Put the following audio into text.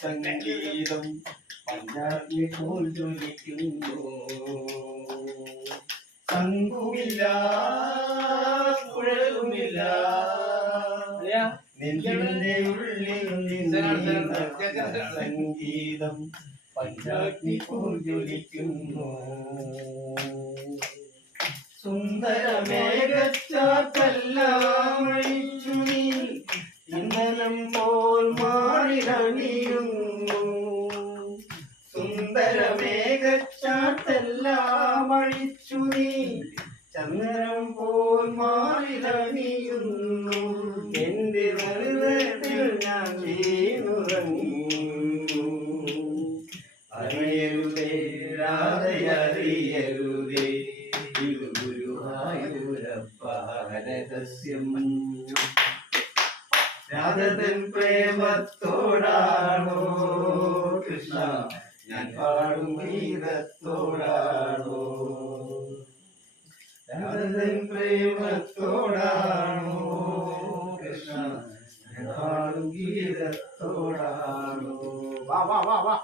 സംഗീതം പഞ്ചാഗ്നി പോൽ ജ്വലിക്കുന്നു. ശംഖുമില്ല കുഴലുമില്ല നെഞ്ചിന്റെ ഉള്ളിൽ സംഗീതം പഞ്ചാഗ്നി പോൽ ജ്വലിക്കുന്നു. സുന്ദരമേഘച്ചാത്തെല്ലാം അഴിച്ചു നീ ഇന്നലം പോൽ മാറിലണിയുന്നു. സുന്ദരമേഘച്ചാത്തെല്ലാം അഴിച്ചു നീ ചന്ദ്രം പോൽ മാറിലണിയുന്നു. എന്റെ ഹൃദയത്തിൽ ഞാൻ വീണുറങ്ങുന്നു. അറിയരുതേ രാധയറിയരുതേ ഇത് ഗുരുവായൂരപ്പ രഹസ്യം. രാധതൻ പ്രേമത്തോടാണോ കൃഷ്ണ ഞാൻ പാടും ഗീതത്തോടാണോ? രാധതൻ പ്രേമത്തോടാണോ കൃഷ്ണ ഞാൻ പാടും ഗീതത്തോടാണോ? വാ വാ വാ വാ.